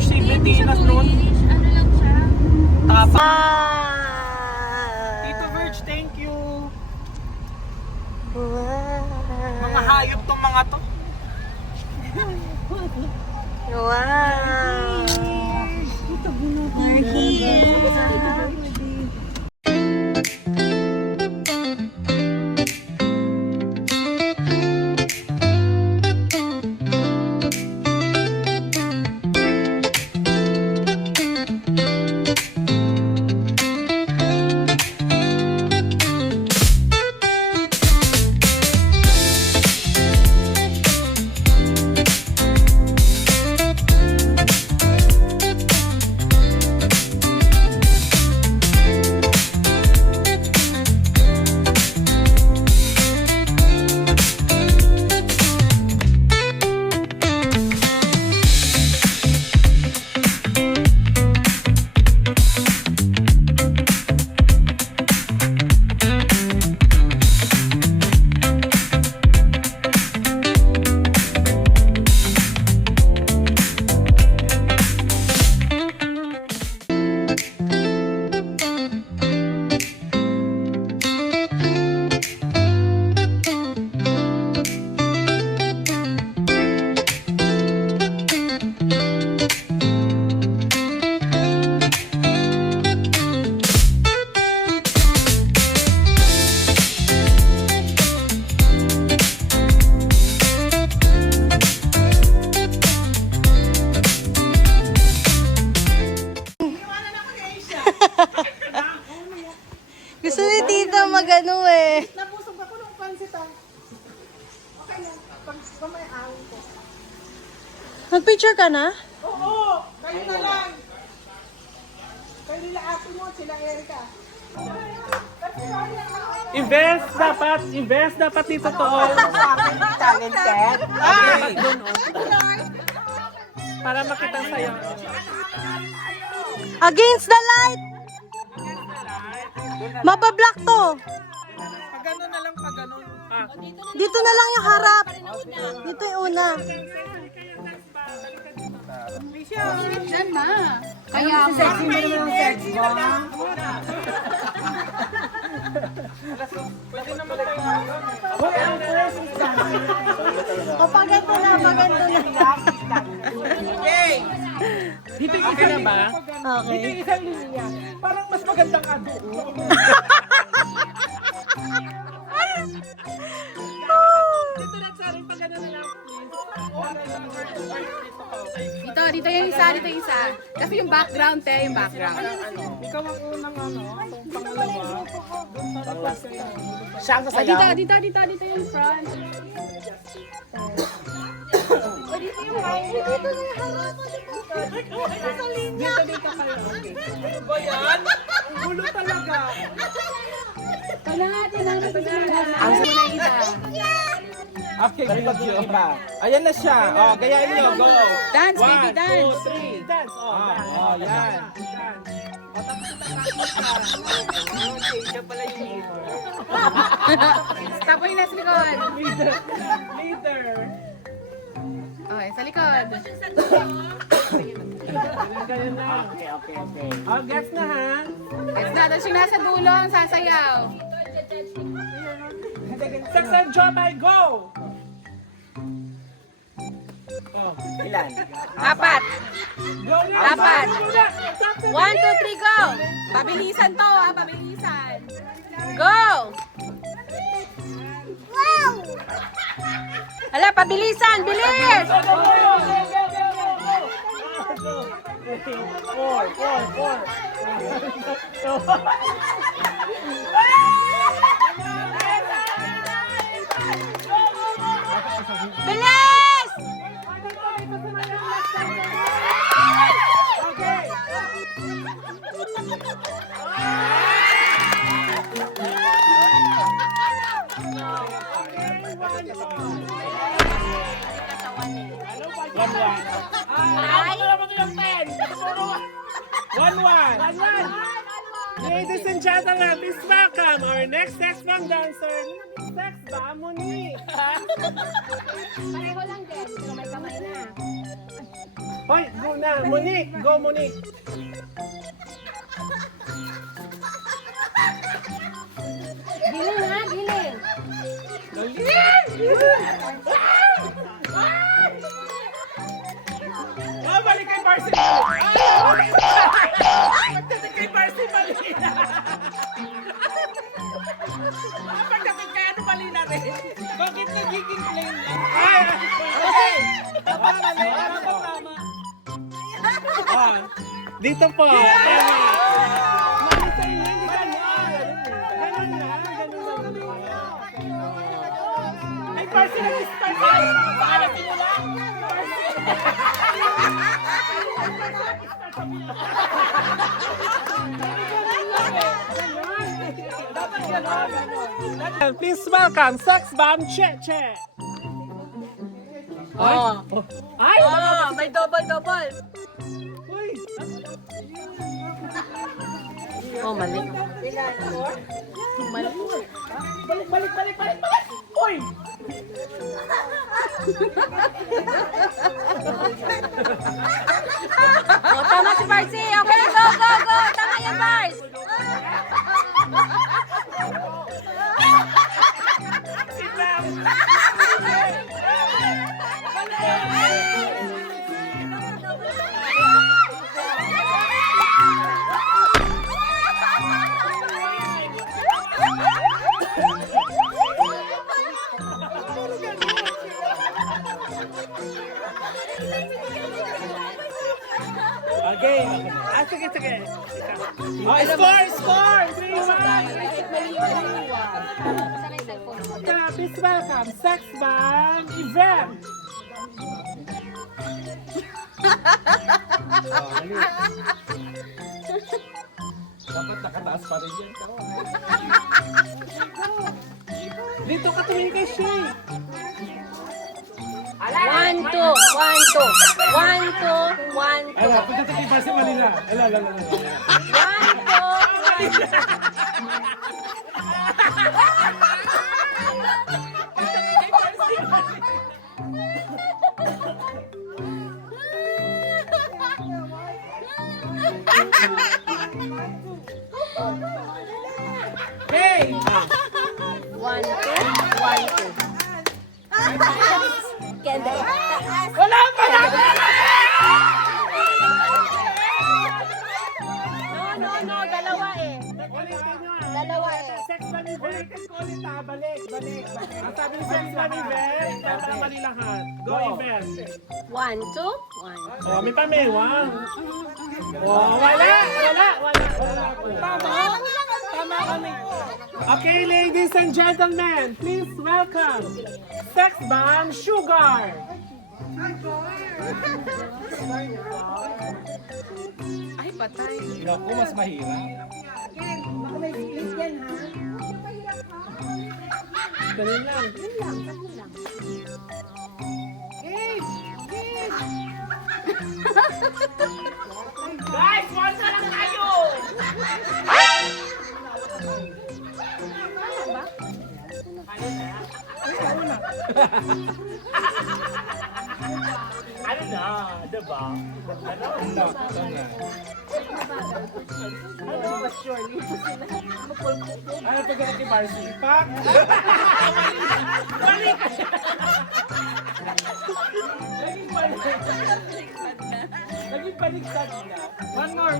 Tourist si Bettina noon. Ano lang siya? Tapa. Tito Verge, thank you. Mga hayop tong mga to. Wow! We're here! Gusto ni Tita mag-ano eh. Nabusog ako ng pansit ah. Okay lang. Pag may awin ko. Mag-picture ka na? Oo! Kayo na lang! Kayo nila ate mo, sila Erika. Invest dapat dito to. Talented. Dapat dun, oh. Para makita sa'yo. Against the light! Mabablock to. Pag gano'n na lang, pag gano'n. Dito na lang yung harap. Dito yung una. Diyan na. Kaya mo. O paganto na, paganto na. Dito yung isa na ba? Okay. Dito yung isang linya. Parang mas magandang ado. Dito na sa rin, pag gano'n na lang, Dito yung isa, dito yung isa. Kasi yung background, yung background. ikaw ang unang ano, itong pangalawa. Siya ang Oh, dito yung front. Dito kayo. Ano ba yan? Ang gulo talaga. Kalahati na natin ang muna isa. Okay, good pa. Ayan na siya. Oh, gayahin niyo. Go. Dance, baby, dance. 2, 3. Dance. Oh, yan. Siya pala yung leader. Tapo yung nasa likod. Leader. Okay, sa likod. Ganyan na. Okay. Oh, gets na ha? It's na, tapos yung nasa dulo ang sasayaw. Sex and Jomay, go! Oh, ilan? Apat. Go na! Apat. 1, 2, 3, go! Pabilisan to, pabilisan. Go! Wow! Hala, pabilisan, bilis! Four. Bilis! One. Ladies and gentlemen, please welcome our next sex bomb dancer. Sex bomb Monique. Pareho lang din, pero may kamay na. Hoy, Go na. Monique. Go, Monique. Giling ha, giling. Oh, balik kay Barcy. Pagdating kay Barcy, mali na. Pagdating kay ano, mali na rin. Bakit nagiging plain lang? Ay! Dapat mali. Dapat tama. Ah, dito po. Tama. Mali sa inyo, hindi ganun. Ganun lang, ganun lang. Ay, Barcy, nag-start na. Baka na simula. Dapat gano'n. Please welcome Sex Bomb Cheche. Oh. Ay! Oh, may double. Uy! Oh, mali. Mali. Balik! Uy! Oh, tama si Barcy. Okay, go. Tama yan, Bars. Sit down! Okay. Sige. Oh, score! 3-1. Please welcome Sex Bomb Event. Dapat nakataas pa rin yan. Dito ka tumingin kay Shay. 1, 2. 1, 2. 1, 2. 1, 2. Ala, pagdating kay Barcy, mali na. Ala. 1, 2. Hey! 1, 2. Kende. Wala pa na! No. Dalawa eh. Ulitin nyo ah. Dalawa eh. Sex Bomb Event. Ulitin ko ulit ah. Balik. Ang sabi ni Sex Bomb Event, dapat mali lahat. Go event. 1, 2. 1. Oh, may pamewang. Oh, wala. Tama kami. Okay, ladies and gentlemen, please welcome Sex Bomb Sugar. Ay, patay. Naku, mas mahirap. Dali lang. Guys, once na lang tayo! Ano na, diba? Ano pagdating kay Barcy? Pak! Balik! Naging baliktad na. One more.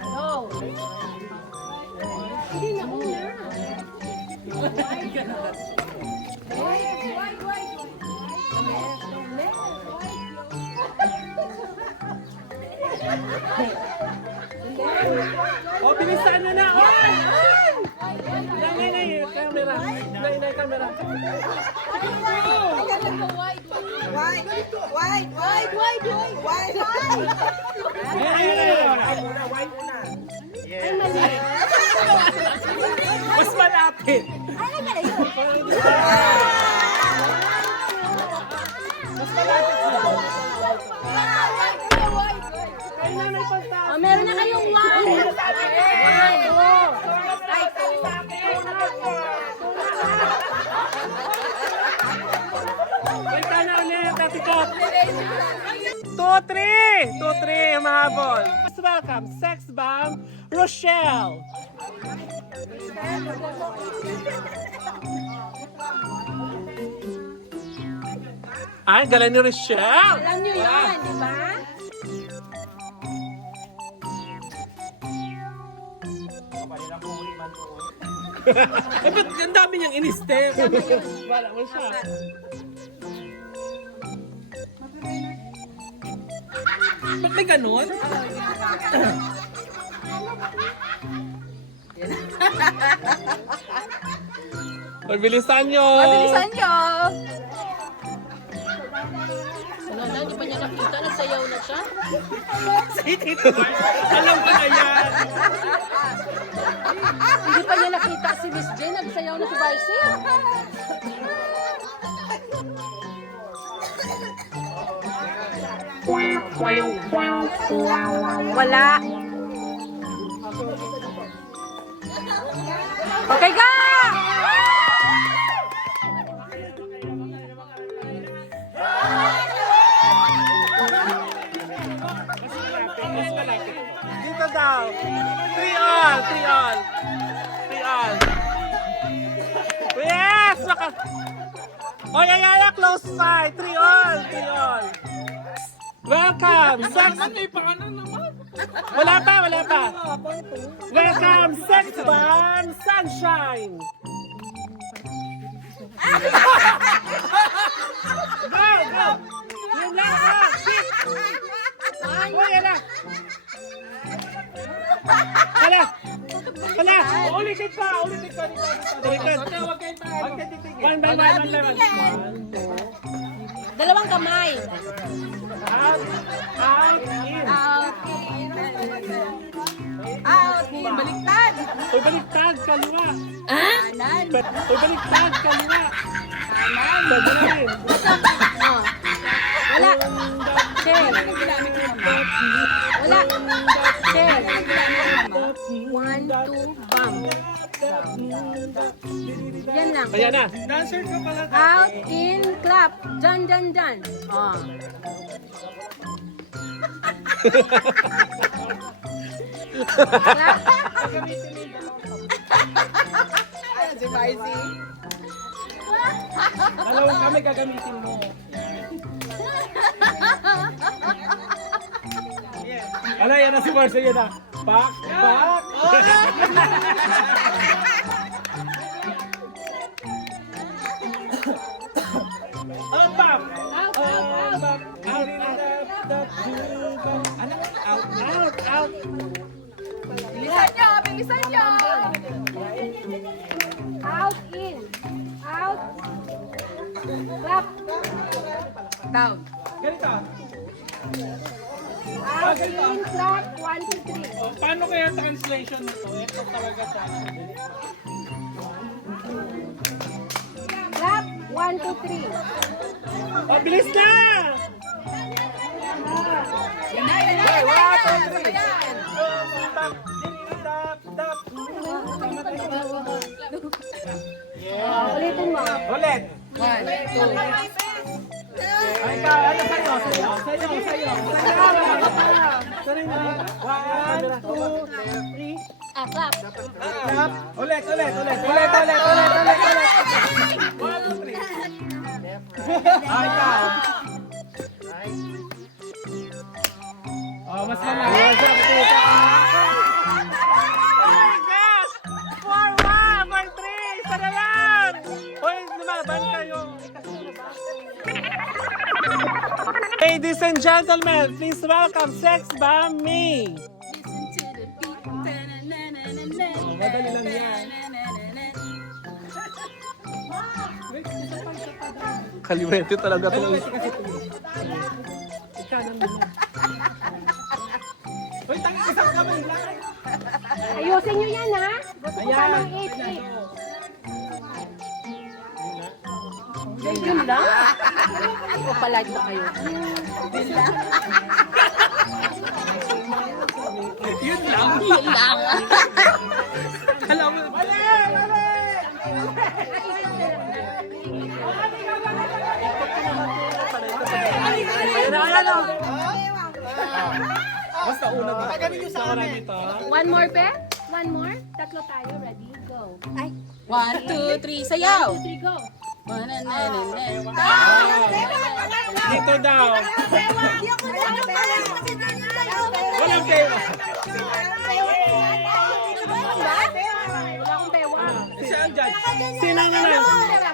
Go. Hindi na una. Oh, bilisan nyo na! On! Nay, camera. Nay, camera. Ay, mali. Mas malapit. Mas malapit na. Kayo na may punta. Oh, meron na kayong 1. 1, 2. Punta na ulit, Ate Sikat. 2-3. 2-3 ang mahabol. Let's welcome Sex Bomb, Rochelle. Ay, galing ni Rochelle. Alam nyo yun, di ba? Eh, ba't ang dami niyang in-step? Wala mo siya. Ba't may ganun? Pagbilisan nyo! Bilisan nyo! Ano na, di ba niya nakita? Nagsayaw na siya? Si Tito Mars, alam ko na yan! Hindi pa niya nakita si Miss Jen. Nagsayaw na si Barcy. Wala. Okay, go! Dito daw! 3-all! 3-all! 3-all! Yes! Oy, ay, ay, close fight! 3-all! 3-all! Welcome! Sex... Wala pa, wala pa! Welcome, Sex Bomb Sunshine! Go! Go! Yung lang, ah! Shit! Uy, ala! Ala! Ala! Ulitin pa! Ulitin pa! Ulitin! One by one. Dalawang kamay. Out! Out! In! Out. Out. Baliktad. Uy, baliktad! Kaliwa! Kanan. Uy, baliktad! Kaliwa! Kanan. Sabay! Oh. Wala. Share. Wala. Share. 1, 2, bam. Yan lang. Ayan na! Out, in, clap. Dyan, dyan, dyan. Oh. Clap. Si Marcy. Dalawang kami gagamitin mo. Ala, yan na si Marcia, yan na. Back, back. Up, back. Out, out, out. Out. Bilisan nyo. Out, in. Out. Clap. Down. Ganito. Out, in, clap. 1, 2, 3. Paano kaya translation nito? Ito talaga siya. Clap. 1, 2, 3. Oh, bilis na! Yan na. Ulitin mo. Ulit. 1, 2. Ay, ano sa'yo? Sa'yo. One, two, three. Clap. Ulit. One, two, three. Ay, ikaw. Oh, mas malakas. Oh my gosh! 4-1, 4-3, isa na lang! Hoy, lumaban kayo. Ladies and gentlemen, please welcome Sex Bomb Me. Madali lang yan. Kaliwete talaga ito. Ayusin nyo yan, ha? Gusto ko pa ng 8-8. Yun lang? O palag na kayo? Yun lang? Alam mo, mali! Ano? Basta una dito. Ganun yung sa amin. Dito. One more, pe? One more? Tatlo tayo. Ready? Go. Ay. 1, 2, 3. Sayaw. 1, 2, 3, go. Dito daw. Walang pera. Wala akong pewa. Si ang judge. Sino na lang?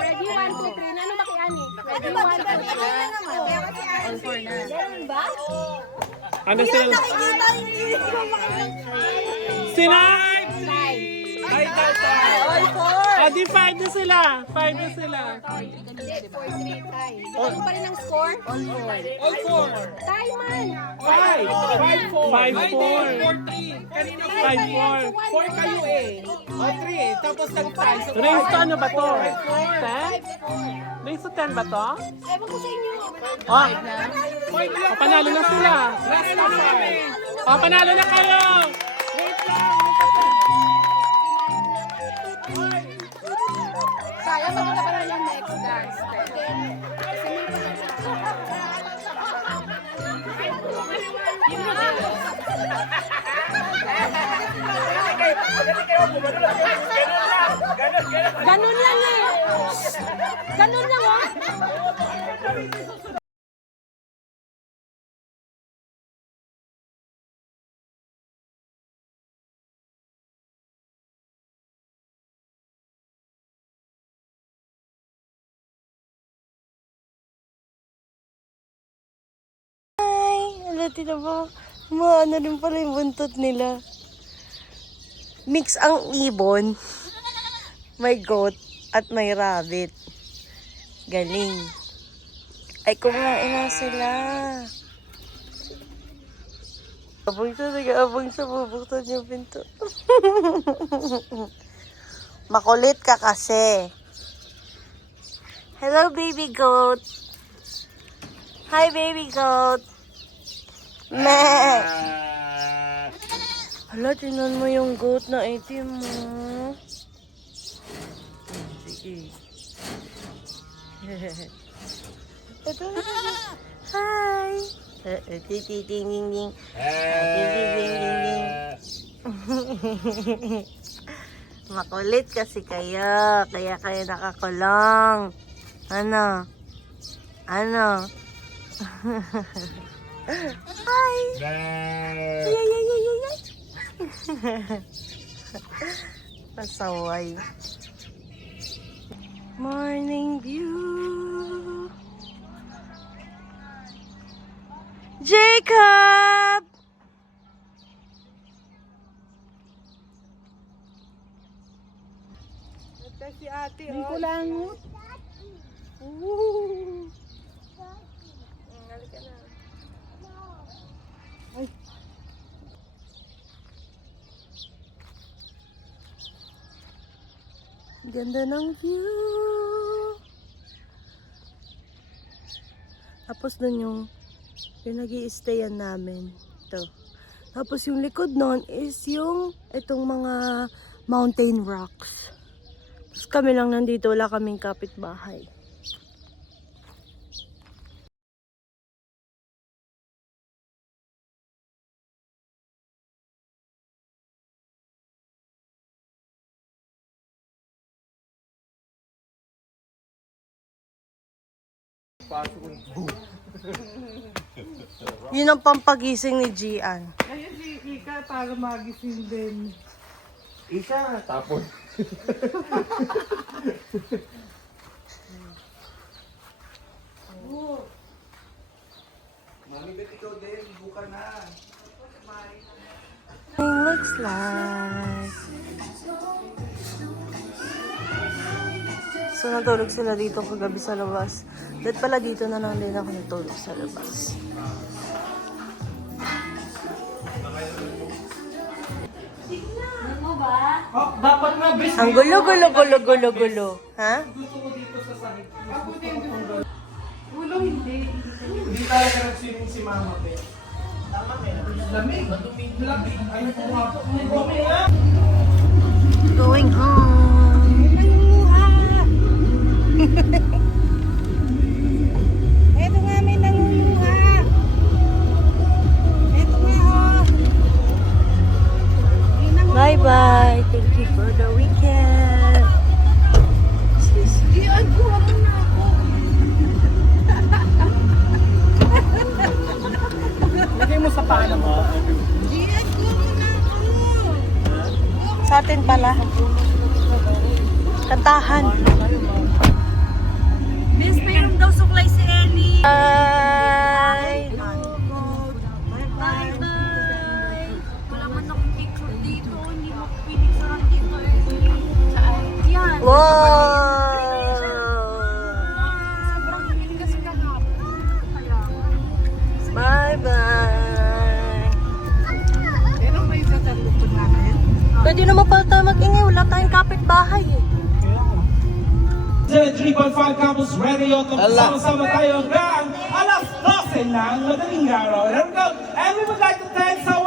Ready? 1, 2, 3. Ano makiani? Ready? 1, 2, 3. All four na. Ano sila? Sino? Ay, All four. Ah, di 5 na sila. 5 na sila. 4, 3, tie. Ano pa rin ang score? All four. All 4. Tie man. 5. 5-4. 4-3. Kanina 5-4. 4 kayo eh. O 3 eh. Tapos nag-tie. So, Race to ano ba to? 10? Race to 10 ba to? Ewan ko sa inyo. Oh, oh, panalo na sila. Oh, panalo na kayo. Wait lang. Sayang, maganda pa rin yung next dance. Ganun lang eh. Ganun lang oh. Ala, tila ba? Maano rin pala yung buntot nila. Mix ang ibon. May goat at may rabbit. Galing. Ay, kumain na sila. Abang siya, nag-aabang siya, bubuksan yung pinto. Makulit ka kasi. Hello, baby goat. Hi, baby goat. Meh. Hala, tinan mo yung goat na itim mo. Sige. Ito na. Hi. Titing-ting-ting. Titing-ting-ting. Makulit kasi kayo. Kaya kayo nakakulong. Ano? Ano? Hi! Ay, ay, ay, ay, ay. Pasaway. Morning view. Jacob! ito si ate. Hindi ko lang. Halika na. Ganda ng view. Tapos dun yung pinag-i-stayan namin. Ito. Tapos yung likod nun is yung itong mga mountain rocks. Tapos kami lang nandito. Wala kaming kapitbahay. Yun ang pampagising ni Gian. Ayun si Ika para magising din. Isa, tapon. Mami, bet ikaw din. Buka na. Looks like. So natulog sila dito kagabi sa labas. Dahil pala dito na lang din ako natulog sa labas. Oh, dapat nga best. Ang gulo. Ha? Gusto ko dito sa sahig. Ako din gusto. Ulo hindi. Hindi talaga nag-swimming si Mama Be. Tama eh. Lamig. Lamig. Ayun ko nga po. Going home. Ito nga may nangunguha. Han. Miss, mayroon daw suklay si Ellie. Bye! Bye-bye. Wala man akong picture dito. Hindi mo pinicturean dito. Yan. Wow! Sobrang hiling kasi kahapon. Kaya, Bye-bye! Pero may sasalubong namin. Pwede naman pala tayo mag-ingay. Wala tayong kapitbahay eh. 3.5 Campus Radio. Sama-sama tayo hanggang alas 12 ng madaling araw. There we go. And we would like to thank our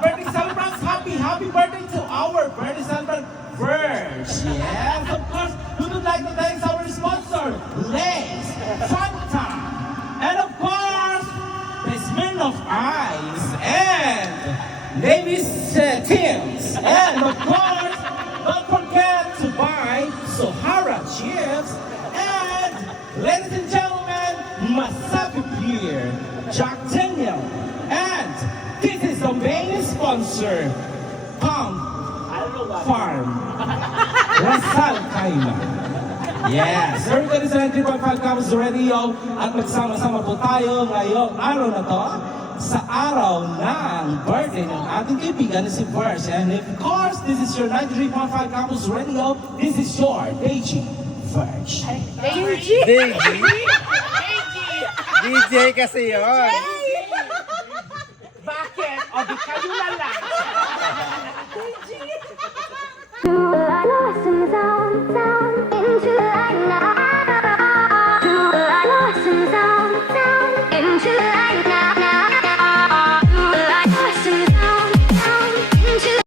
birthday celebrants. Happy birthday to our birthday celebrant first. Yes, of course. We would like to thank our sponsor, Lays, Fanta, and of course, the Smirnoff Ice and Davis Tim's. And of course, don't forget to buy Sahara chips. And ladies and gentlemen, Masabi Beer, Jack Daniel. And this is the main sponsor, Palm Farm, Rasal Kaima. Yes, everybody sa 3.5 Campus Radio at magsama-sama po tayo ngayong araw na to sa araw ng birthday ng ating kaibigan na si Verge. And of course, this is your 93.5 Campus Radio. This is your Deji Verge. DJ kasi yun. Bakit? O di kayo na lang.